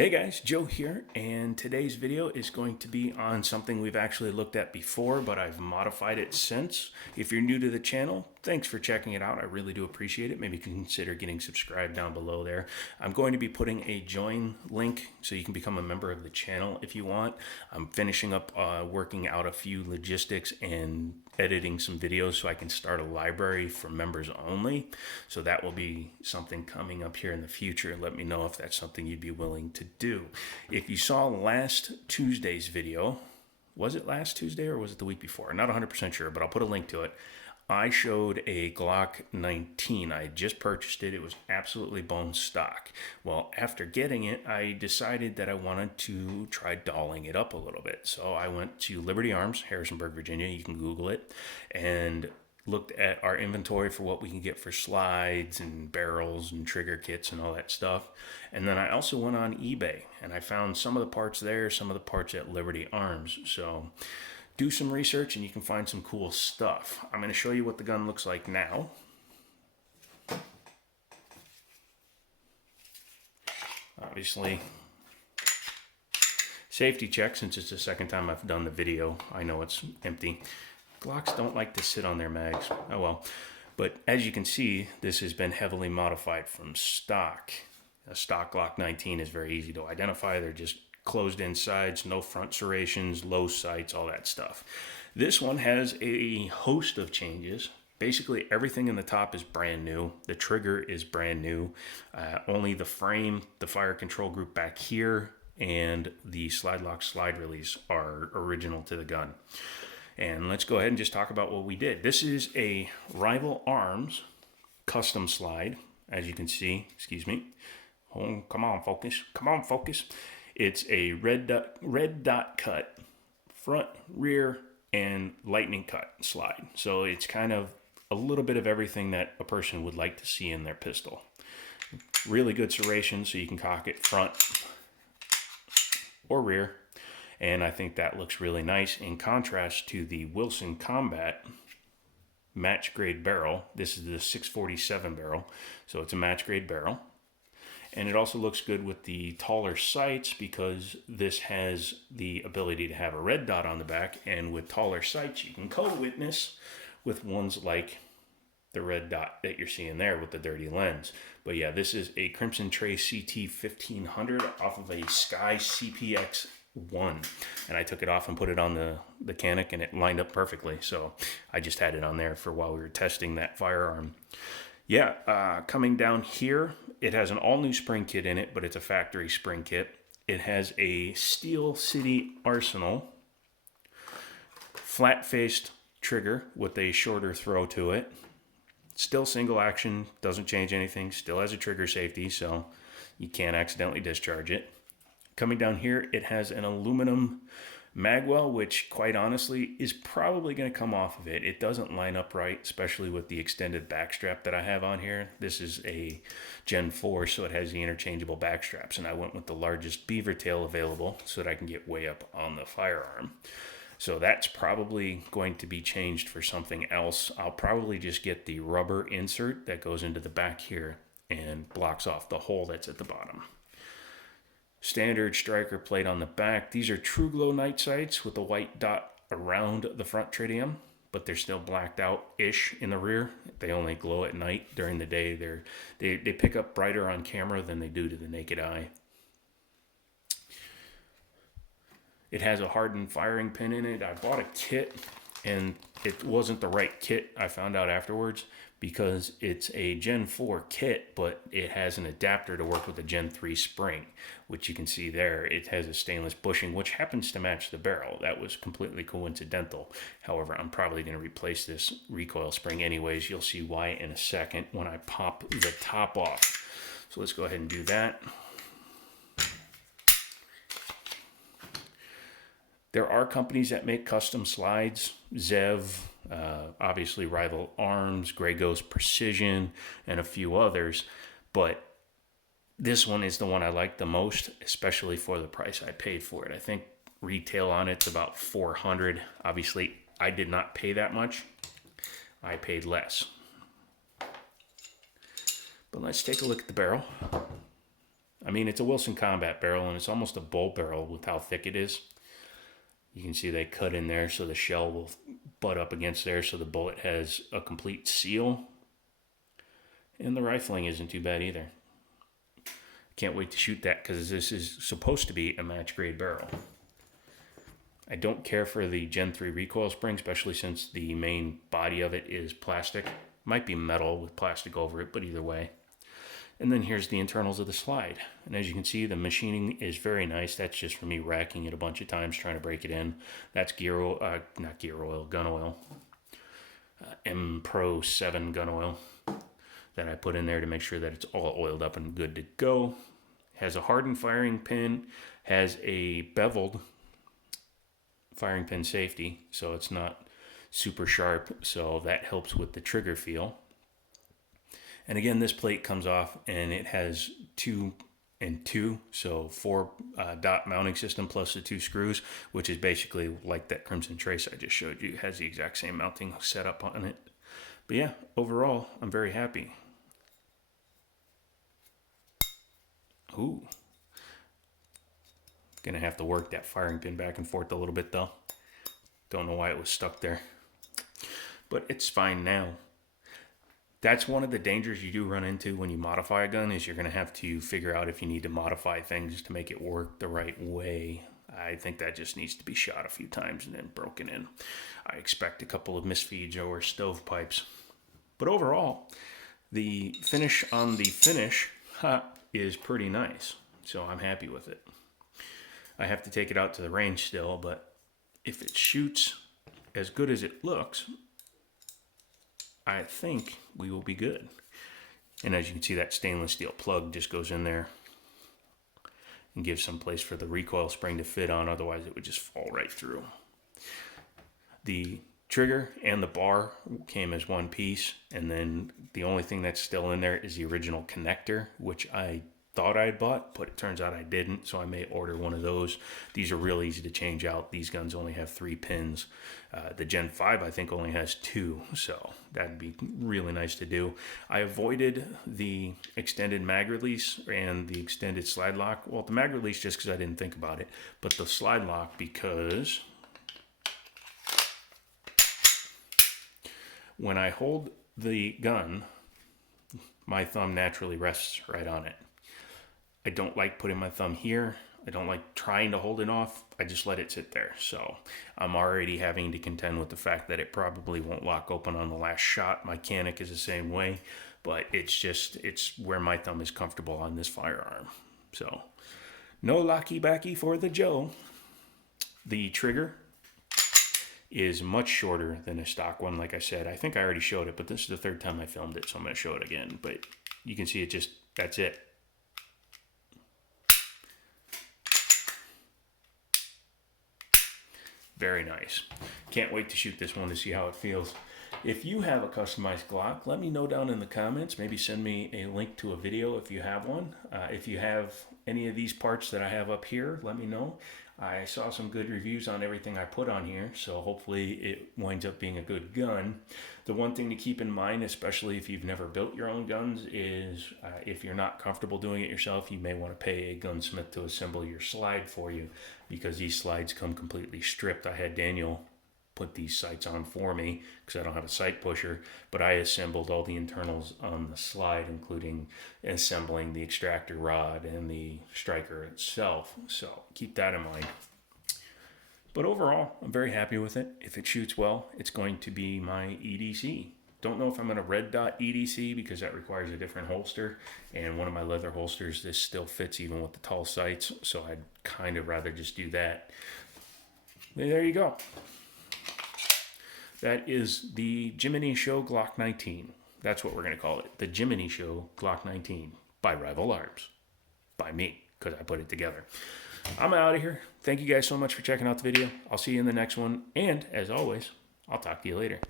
Hey guys, Joe here, and today's video is going to be on something we've actually looked at before, but I've modified it since. If you're new to the channel, thanks for checking it out. I really do appreciate it. Maybe consider getting subscribed down below there. I'm going to be putting a join link so you can become a member of the channel if you want. I'm finishing up working out a few logistics and editing some videos so I can start a library for members only. So that will be something coming up here in the future. Let me know if that's something you'd be willing to do. If you saw last Tuesday's video, was it last Tuesday or was it the week before? Not 100% sure, but I'll put a link to it. I showed a Glock 19. I had just purchased it. It was absolutely bone stock. Well, after getting it, I decided that I wanted to try dolling it up a little bit. So I went to Liberty Arms, Harrisonburg, Virginia. You can Google it. And looked at our inventory for what we can get for slides and barrels and trigger kits and all that stuff. And then I also went on eBay and I found some of the parts there, some of the parts at Liberty Arms. So do some research and you can find some cool stuff. I'm going to show you what the gun looks like now. Obviously, safety check, since it's the second time I've done the video. I know it's empty. Glocks don't like to sit on their mags. Oh well. But as you can see, this has been heavily modified from stock. A stock Glock 19 is very easy to identify. They're just closed in sides, no front serrations, low sights, all that stuff. This one has a host of changes. Basically everything in the top is brand new. The trigger is brand new. Only the frame, the fire control group back here, and the slide lock slide release are original to the gun. And let's go ahead and just talk about what we did. This is a Rival Arms custom slide, as you can see. Excuse me. Oh, come on, focus. Come on, focus. It's a red dot cut, front, rear, and lightning cut slide. So it's kind of a little bit of everything that a person would like to see in their pistol. Really good serration, so you can cock it front or rear. And I think that looks really nice in contrast to the Wilson Combat match grade barrel. This is the 647 barrel, so it's a match grade barrel. And it also looks good with the taller sights because this has the ability to have a red dot on the back, and with taller sights you can co-witness with ones like the red dot that you're seeing there with the dirty lens. But yeah, this is a Crimson Trace CT 1500 off of a Sky CPX 1, and I took it off and put it on the Canic and it lined up perfectly, so I just had it on there for while we were testing that firearm. Yeah, coming down here, it has an all-new spring kit in it, but it's a factory spring kit. It has a Steel City Arsenal flat-faced trigger with a shorter throw to it. Still single action, doesn't change anything, still has a trigger safety, so you can't accidentally discharge it. Coming down here, it has an aluminum magwell, which quite honestly is probably going to come off of it. It doesn't line up right, especially with the extended backstrap that I have on here. This is a Gen 4, so it has the interchangeable backstraps, and I went with the largest beaver tail available so that I can get way up on the firearm. So that's probably going to be changed for something else. I'll probably just get the rubber insert that goes into the back here and blocks off the hole that's at the bottom. Standard striker plate on the back. These are True Glow night sights with a white dot around the front tritium, but they're still blacked out-ish in the rear. They only glow at night. During the day, they pick up brighter on camera than they do to the naked eye. It has a hardened firing pin in it. I bought a kit, and it wasn't the right kit, I found out afterwards, because it's a Gen 4 kit, but it has an adapter to work with a Gen 3 spring, which you can see there. It has a stainless bushing, which happens to match the barrel. That was completely coincidental. However, I'm probably going to replace this recoil spring anyways. You'll see why in a second when I pop the top off. So let's go ahead and do that. There are companies that make custom slides, Zev, obviously Rival Arms, Grey Ghost Precision, and a few others, but this one is the one I like the most, especially for the price I paid for it. I think retail on it's about $400. Obviously, I did not pay that much. I paid less. But let's take a look at the barrel. I mean, it's a Wilson Combat barrel, and it's almost a bolt barrel with how thick it is. You can see they cut in there so the shell will butt up against there so the bullet has a complete seal. And the rifling isn't too bad either. Can't wait to shoot that because this is supposed to be a match grade barrel. I don't care for the Gen 3 recoil spring, especially since the main body of it is plastic. Might be metal with plastic over it, but either way. And then here's the internals of the slide. And as you can see, the machining is very nice. That's just for me racking it a bunch of times, trying to break it in. That's gear oil, not gear oil, gun oil. M Pro 7 gun oil that I put in there to make sure that it's all oiled up and good to go. Has a hardened firing pin, has a beveled firing pin safety, so it's not super sharp, so that helps with the trigger feel. And again, this plate comes off and it has 2 and 2, so 4 dot mounting system plus the 2 screws, which is basically like that Crimson Trace I just showed you. It has the exact same mounting setup on it. But yeah, overall, I'm very happy. Ooh. Gonna have to work that firing pin back and forth a little bit though. Don't know why it was stuck there. But it's fine now. That's one of the dangers you do run into when you modify a gun, is you're going to have to figure out if you need to modify things to make it work the right way. I think that just needs to be shot a few times and then broken in. I expect a couple of misfeeds or stovepipes. But overall, the finish on the finish is pretty nice. So I'm happy with it. I have to take it out to the range still, but if it shoots as good as it looks, I think we will be good. And as you can see, that stainless steel plug just goes in there and gives some place for the recoil spring to fit on, otherwise it would just fall right through. The trigger and the bar came as one piece, and then the only thing that's still in there is the original connector, which I thought I had bought, but it turns out I didn't, so I may order one of those. These are real easy to change out. These guns only have 3 pins. The Gen 5, I think, only has 2, so that'd be really nice to do. I avoided the extended mag release and the extended slide lock. Well, the mag release just because I didn't think about it, but the slide lock because when I hold the gun, my thumb naturally rests right on it. I don't like putting my thumb here. I don't like trying to hold it off. I just let it sit there. So I'm already having to contend with the fact that it probably won't lock open on the last shot. My Canic is the same way, but it's where my thumb is comfortable on this firearm. So no locky backy for the Joe. The trigger is much shorter than a stock one. Like I said, I think I already showed it, but this is the 3rd time I filmed it, so I'm going to show it again. But you can see it just, that's it. Very nice. Can't wait to shoot this one to see how it feels. If you have a customized Glock, let me know down in the comments. Maybe send me a link to a video if you have one. If you have any of these parts that I have up here, let me know. I saw some good reviews on everything I put on here, so hopefully it winds up being a good gun. The one thing to keep in mind, especially if you've never built your own guns, is if you're not comfortable doing it yourself, you may want to pay a gunsmith to assemble your slide for you, because these slides come completely stripped. I had Daniel put these sights on for me because I don't have a sight pusher, but I assembled all the internals on the slide, including assembling the extractor rod and the striker itself. So keep that in mind. But overall, I'm very happy with it. If it shoots well, it's going to be my EDC. Don't know if I'm going to red dot EDC because that requires a different holster, and one of my leather holsters, this still fits even with the tall sights, so I'd kind of rather just do that. There you go. That is the Jiminy Show Glock 19. That's what we're going to call it. The Jiminy Show Glock 19 by Rival Arms. By me, because I put it together. I'm out of here. Thank you guys so much for checking out the video. I'll see you in the next one. And as always, I'll talk to you later.